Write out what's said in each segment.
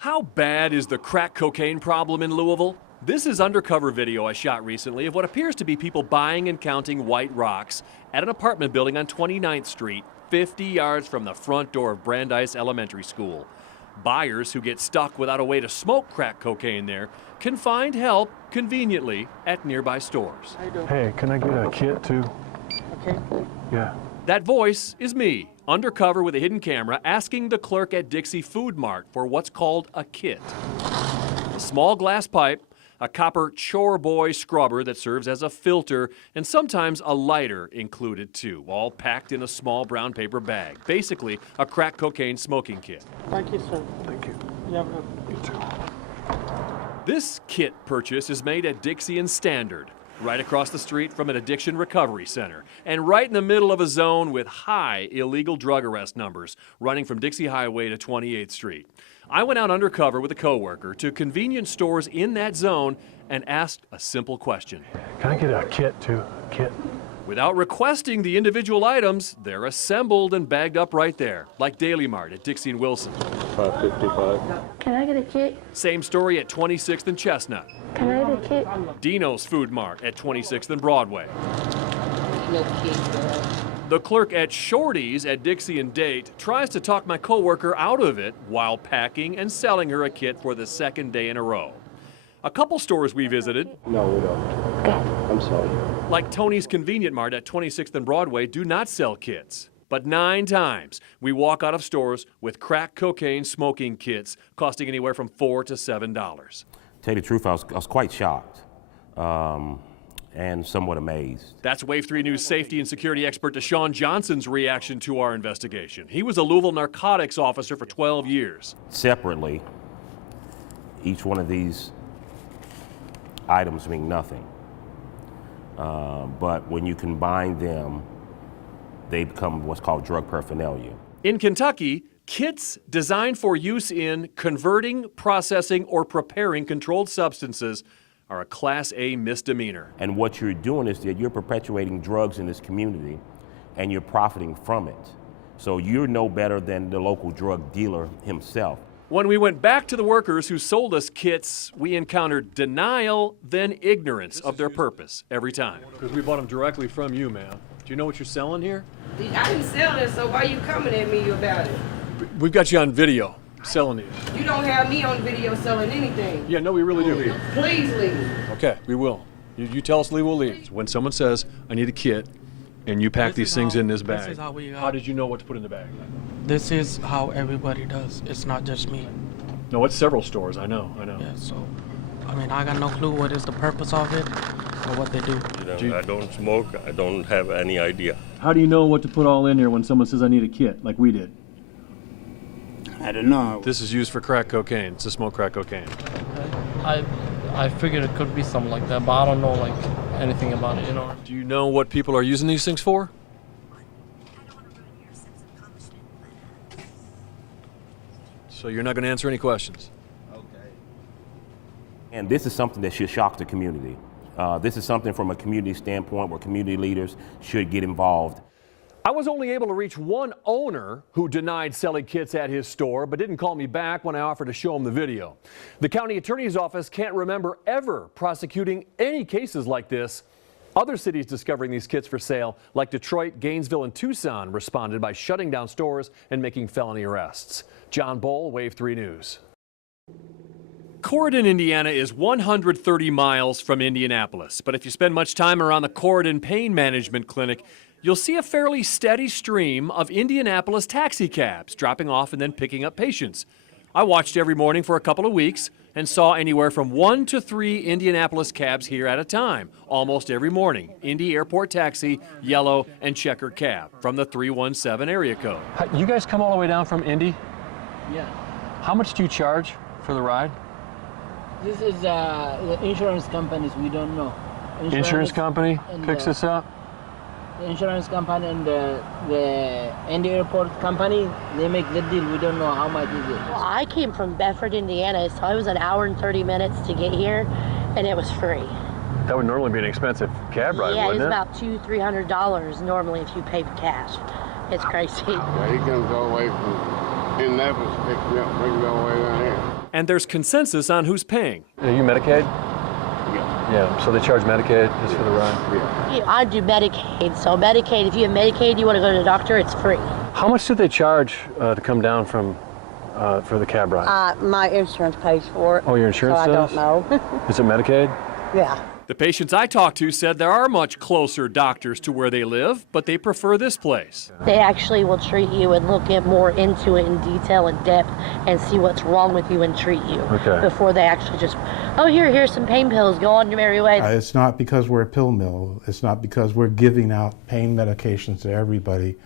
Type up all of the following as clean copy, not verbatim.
How bad is the crack cocaine problem in Louisville? This is undercover video I shot recently of what appears to be people buying and counting white rocks at an apartment building on 29th Street, 50 yards from the front door of Brandeis Elementary School. Buyers who get stuck without a way to smoke crack cocaine there can find help conveniently at nearby stores. Hey, can I get a kit too? Okay. Yeah. That voice is me, undercover with a hidden camera, asking the clerk at Dixie Food Mart for what's called a kit. A small glass pipe, a copper chore boy scrubber that serves as a filter, and sometimes a lighter included too, all packed in a small brown paper bag. Basically, a crack cocaine smoking kit. Thank you, sir. Thank you. You have a... You too. This kit purchase is made at Dixie and Standard, right across the street from an addiction recovery center, and right in the middle of a zone with high illegal drug arrest numbers running from Dixie Highway to 28th Street. I went out undercover with a coworker to convenience stores in that zone and asked a simple question. Can I get a kit too? A kit? Without requesting the individual items, they're assembled and bagged up right there, like Daily Mart at Dixie and Wilson. $5.55. Can I get a kit? Same story at 26th and Chestnut. Can I get a kit? Dino's Food Mart at 26th and Broadway. No kid, The clerk at Shorty's at Dixie and Date tries to talk my coworker out of it while packing and selling her a kit for the second day in a row. A couple stores we visited, No, we don't. Okay. I'm sorry. like Tony's Convenient Mart at 26th and Broadway, do not sell kits. But 9 times we walk out of stores with crack cocaine smoking kits costing anywhere from $4 to $7. To tell you the truth, I was quite shocked and somewhat amazed. That's Wave 3 News safety and security expert Deshaun Johnson's reaction to our investigation. He was a Louisville narcotics officer for 12 years. Separately, each one of these items mean nothing. But when you combine them, they become what's called drug paraphernalia. In Kentucky, kits designed for use in converting, processing, or preparing controlled substances are a Class A misdemeanor. And what you're doing is that you're perpetuating drugs in this community and you're profiting from it. So you're no better than the local drug dealer himself. When we went back to the workers who sold us kits, we encountered denial, then ignorance of their purpose every time. Because we bought them directly from you, ma'am. Do you know what you're selling here? I didn't sell it, so why you coming at me about it? We've got you on video selling these. You don't have me on video selling anything. Yeah, no, we really do. Please leave. Okay, we will. You tell us to leave, we'll leave. When someone says, I need a kit, and you pack these things in this bag, This is how we how did you know what to put in the bag? This is how everybody does. It's not just me. No, it's several stores, I know. Yeah, so, I mean, I got no clue what is the purpose of it or what they do. I don't smoke. I don't have any idea. How do you know what to put all in here when someone says I need a kit, like we did? I don't know. This is used for crack cocaine. It's to smoke crack cocaine. I figured it could be something like that, but I don't know like anything about it, you know. Do you know what people are using these things for? So you're not going to answer any questions? And this is something that should shock the community. This is something from a community standpoint where community leaders should get involved. I was only able to reach one owner who denied selling kits at his store, but didn't call me back when I offered to show him the video. The county attorney's office can't remember ever prosecuting any cases like this. Other cities discovering these kits for sale, like Detroit, Gainesville, and Tucson, responded by shutting down stores and making felony arrests. John Bowl, Wave 3 News. Corydon, Indiana is 130 miles from Indianapolis, but if you spend much time around the Corydon Pain Management Clinic, you'll see a fairly steady stream of Indianapolis taxi cabs dropping off and then picking up patients. I watched every morning for a couple of weeks and saw anywhere from 1 to 3 Indianapolis cabs here at a time, almost every morning. Indy Airport Taxi, yellow, and checkered cab from the 317 area code. You guys come all the way down from Indy? Yeah. How much do you charge for the ride? This is the insurance companies, we don't know. Insurance company and, picks us up? The insurance company and the Indy Airport company, they make the deal. We don't know how much is it. Well, I came from Bedford, Indiana, so it was an hour and 30 minutes to get here, and it was free. That would normally be an expensive cab ride, Yeah, wouldn't it's it? about $200-300 normally if you pay for cash. It's crazy. Well, he comes all the way from Indianapolis, picks me up, brings me all the way down here. and there's consensus on who's paying. Are you Medicaid? Yeah, so they charge Medicaid just for the ride? Yeah, I do Medicaid. So Medicaid, if you have Medicaid, you want to go to the doctor, it's free. How much do they charge to come down from for the cab ride? My insurance pays for it. Oh, your insurance so does? I don't know. Is it Medicaid? Yeah. The patients I talked to said there are much closer doctors to where they live, but they prefer this place. They actually will treat you and look at more into it in detail and depth and see what's wrong with you and treat you. Okay. Before they actually just, oh, here's some pain pills, go on your merry way. It's not because we're a pill mill. It's not because we're giving out pain medications to everybody.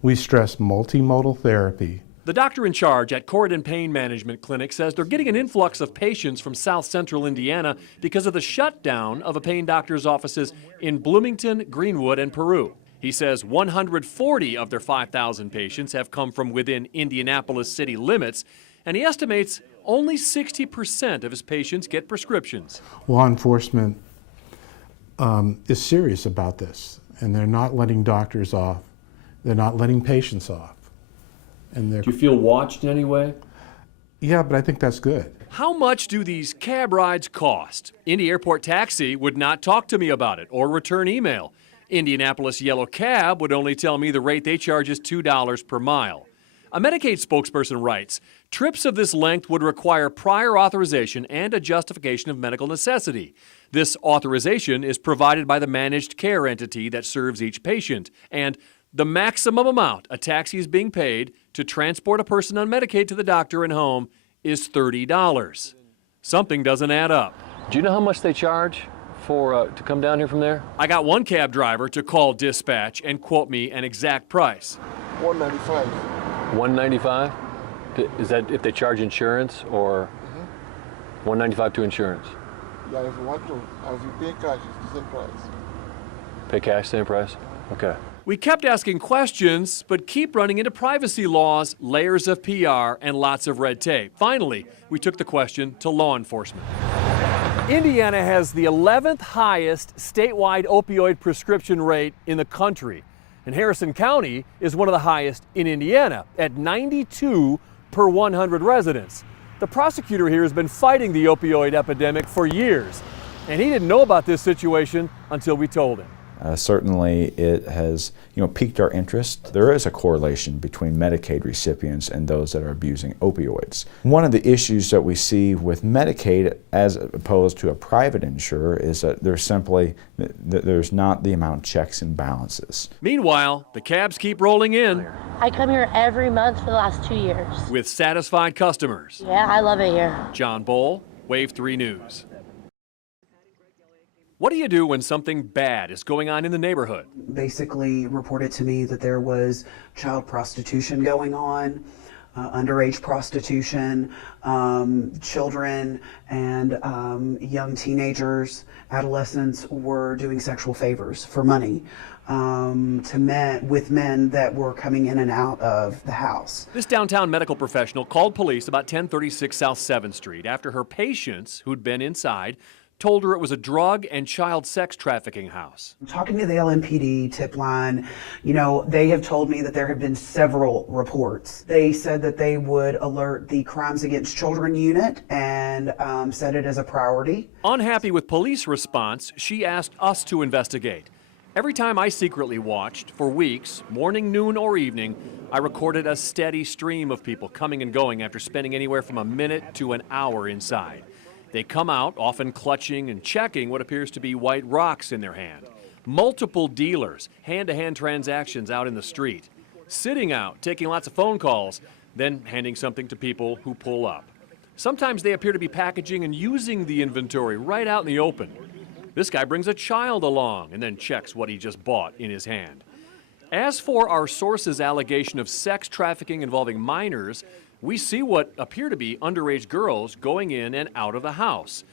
We stress multimodal therapy. The doctor in charge at Corridon Pain Management Clinic says they're getting an influx of patients from South Central Indiana because of the shutdown of a pain doctor's offices in Bloomington, Greenwood, and Peru. He says 140 of their 5,000 patients have come from within Indianapolis city limits, and he estimates only 60% of his patients get prescriptions. Law enforcement is serious about this, and they're not letting doctors off. They're not letting patients off. And Do you feel watched in any way? Yeah, but I think that's good. How much do these cab rides cost? Indy Airport Taxi would not talk to me about it or return email. Indianapolis Yellow Cab would only tell me the rate they charge is $2 per mile. A Medicaid spokesperson writes, trips of this length would require prior authorization and a justification of medical necessity. This authorization is provided by the managed care entity that serves each patient, and the maximum amount a taxi is being paid to transport a person on Medicaid to the doctor and home is $30. Something doesn't add up. Do you know how much they charge for to come down here from there? I got one cab driver to call dispatch and quote me an exact price. $195. $195? Is that if they charge insurance or $195 to insurance? Yeah, if you want to. If you pay cash, it's the same price. Pay cash, same price? Okay. We kept asking questions, but keep running into privacy laws, layers of PR, and lots of red tape. Finally, we took the question to law enforcement. Indiana has the 11th highest statewide opioid prescription rate in the country, and Harrison County is one of the highest in Indiana at 92 per 100 residents. The prosecutor here has been fighting the opioid epidemic for years, and he didn't know about this situation until we told him. Certainly it has piqued our interest. There is a correlation between Medicaid recipients and those that are abusing opioids. One of the issues that we see with Medicaid as opposed to a private insurer is that there's not the amount of checks and balances. Meanwhile, the cabs keep rolling in. I come here every month for the last 2 years. With satisfied customers. Yeah, I love it here. John Bowl, Wave 3 News. What do you do when something bad is going on in the neighborhood? Basically reported to me that there was child prostitution going on, underage prostitution, children and young teenagers, adolescents were doing sexual favors for money with men that were coming in and out of the house. This downtown medical professional called police about 1036 South 7th Street after her patients who'd been inside told her it was a drug and child sex trafficking house. Talking to the LMPD tip line, they have told me that there have been several reports. They said that they would alert the Crimes Against Children unit and set it as a priority. Unhappy with police response, she asked us to investigate. Every time I secretly watched, for weeks, morning, noon, or evening, I recorded a steady stream of people coming and going after spending anywhere from a minute to an hour inside. They come out, often clutching and checking what appears to be white rocks in their hand. Multiple dealers, hand-to-hand transactions out in the street. Sitting out, taking lots of phone calls, then handing something to people who pull up. Sometimes they appear to be packaging and using the inventory right out in the open. This guy brings a child along and then checks what he just bought in his hand. As for our source's allegation of sex trafficking involving minors, we see what appear to be underage girls going in and out of the house.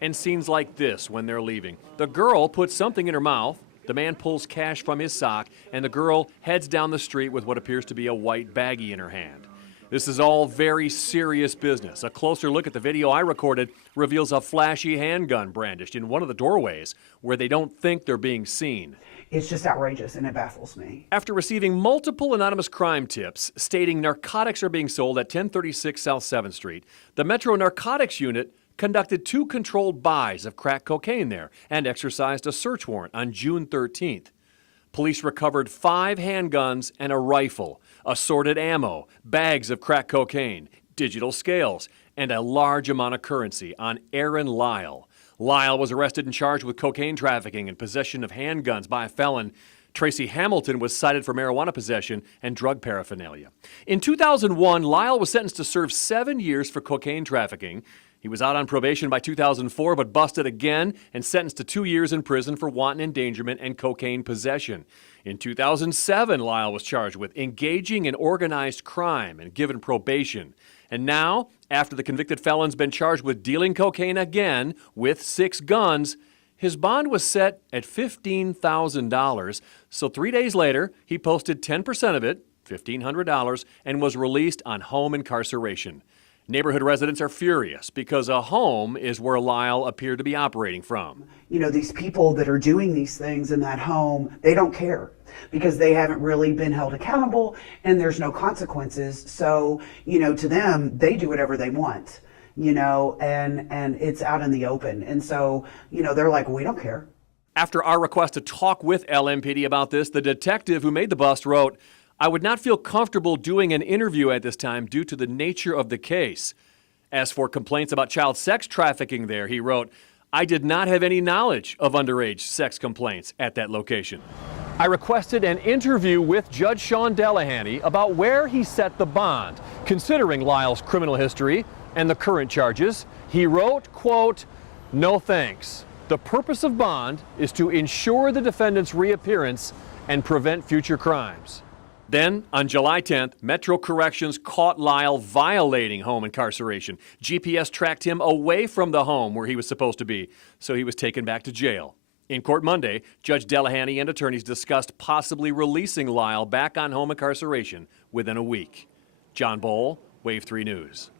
And scenes like this when they're leaving. The girl puts something in her mouth, the man pulls cash from his sock, and the girl heads down the street with what appears to be a white baggie in her hand. This is all very serious business. A closer look at the video I recorded reveals a flashy handgun brandished in one of the doorways where they don't think they're being seen. it's just outrageous and it baffles me. After receiving multiple anonymous crime tips stating narcotics are being sold at 1036 South 7th Street, the Metro Narcotics Unit conducted 2 controlled buys of crack cocaine there and exercised a search warrant on June 13th. Police recovered 5 handguns and a rifle, assorted ammo, bags of crack cocaine, digital scales, and a large amount of currency on Aaron Lyle. Lyle was arrested and charged with cocaine trafficking and possession of handguns by a felon. Tracy Hamilton was cited for marijuana possession and drug paraphernalia. In 2001, Lyle was sentenced to serve 7 years for cocaine trafficking. He was out on probation by 2004, but busted again and sentenced to 2 years in prison for wanton endangerment and cocaine possession. In 2007, Lyle was charged with engaging in organized crime and given probation. And now, after the convicted felon's been charged with dealing cocaine again with 6 guns, his bond was set at $15,000. So 3 days later, he posted 10% of it, $1,500, and was released on home incarceration. Neighborhood residents are furious because a home is where Lyle appeared to be operating from. You know, these people that are doing these things in that home, they don't care because they haven't really been held accountable and there's no consequences. So, you know, to them, they do whatever they want, you know, and it's out in the open. And so, you know, they're like, we don't care. After our request to talk with LMPD about this, the detective who made the bust wrote, "I would not feel comfortable doing an interview at this time due to the nature of the case." As for complaints about child sex trafficking there, he wrote, "I did not have any knowledge of underage sex complaints at that location." I requested an interview with Judge Sean Delahanty about where he set the bond, considering Lyle's criminal history and the current charges. He wrote, quote, "No thanks. The purpose of bond is to ensure the defendant's reappearance and prevent future crimes." Then, on July 10th, Metro Corrections caught Lyle violating home incarceration. GPS tracked him away from the home where he was supposed to be, so he was taken back to jail. In court Monday, Judge Delahanty and attorneys discussed possibly releasing Lyle back on home incarceration within a week. John Bowl, Wave 3 News.